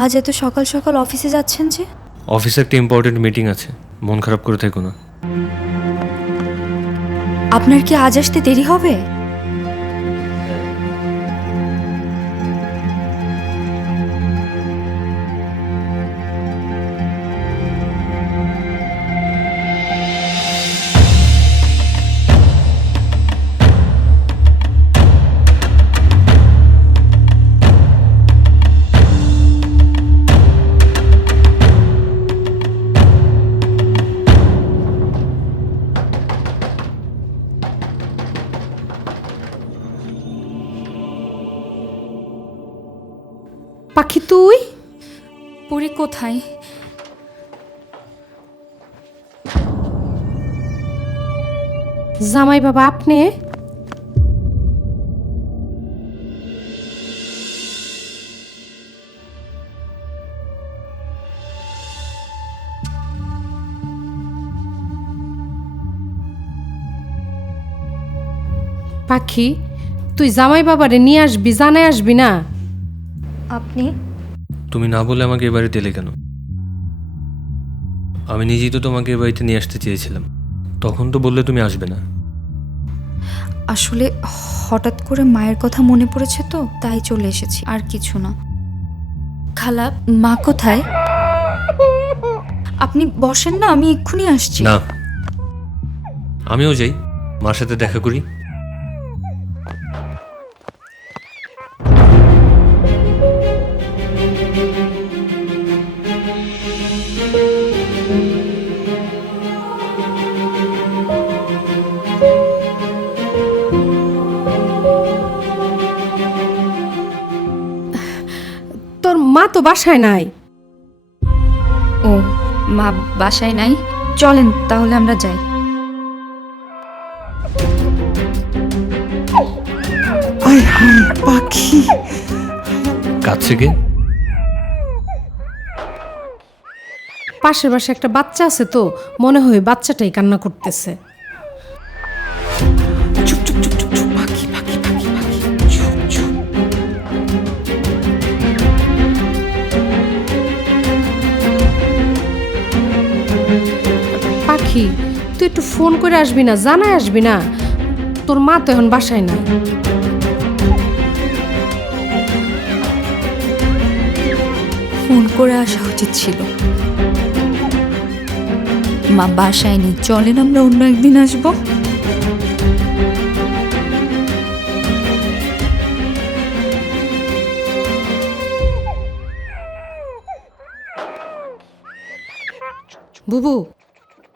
আজ এত সকাল সকাল অফিসে যাচ্ছেন যে? অফিসে একটা ইম্পর্টেন্ট মিটিং আছে, মন খারাপ করে থেকো না। আপনার কি আজ আসতে দেরি হবে? পাখি তুই পরি কোথায়? জামাই বাবা আপনি? পাখি তুই জামাই বাবারে নিয়ে আসবি, জানাই আসবি না? আপনি? তুমি না বলে আমাকে এ বাড়িতে এলে কেন? আমি নিজেই তো তোমাকে এ বাড়িতে নিয়ে আসতে চেয়েছিলাম, তখন তো বললে তুমি আসবে না। আসলে হঠাৎ করে মায়ের কথা মনে পড়েছে তো, তাই চলে এসেছি, আর কিছু না। খালা, মা কোথায়? আপনি বসেন না, আমি এক্ষুনি আসছি। না, আমিও যাই, মার সাথে দেখা করি। তোর মা তো বাসায় নাই। ও, মা বাসায় নাই? চলেন তাহলে আমরা যাই। আয় হায় পাখি, কাছে গে পাশের বাসে একটা বাচ্চা আছে তো, মনে হয় বাচ্চাটাই কান্না করতেছে। চুপ চুপ চুপ চুপ চুপ, পাখি পাখি পাখি পাখি, চুপ চুপ। পাখি তুই একটু ফোন করে আসবি না, জানাই আসবি না? তোর মা তো এখন বাসায় নাই। ফোন করে আসা উচিত ছিল। মা বাসায় নেই, চলেন আমরা অন্য একদিন আসবো। বুবু,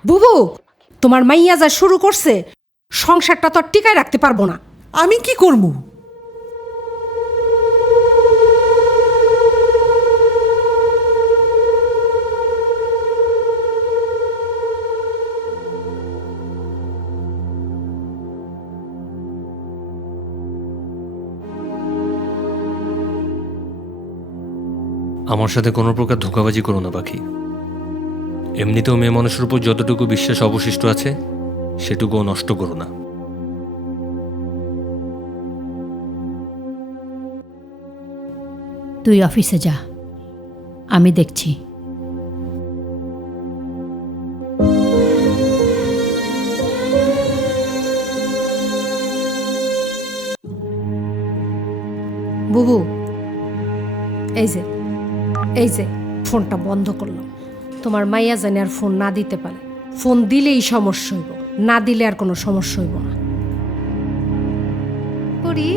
বুবু, তোমার মাইয়া যা শুরু করছে, সংসারটা তো আর টিকায় রাখতে পারবো না। আমি কি করব? আমার সাথে কোনো প্রকার ধোঁকাবাজি করো না পাখি। এমনিতেও মেয়ে মানুষের উপর যতটুকু বিশ্বাস অবশিষ্ট আছে সেটুকুও নষ্ট করো না। তুই অফিসে যা, আমি দেখছি। বুবু, এই যে এই যে ফোনটা বন্ধ করলাম। তোমার মাইয়া জানে আর ফোন না দিতে পারে। ফোন দিলেই সমস্যা হইব, না দিলে আর কোনো সমস্যা হইব না। পরি,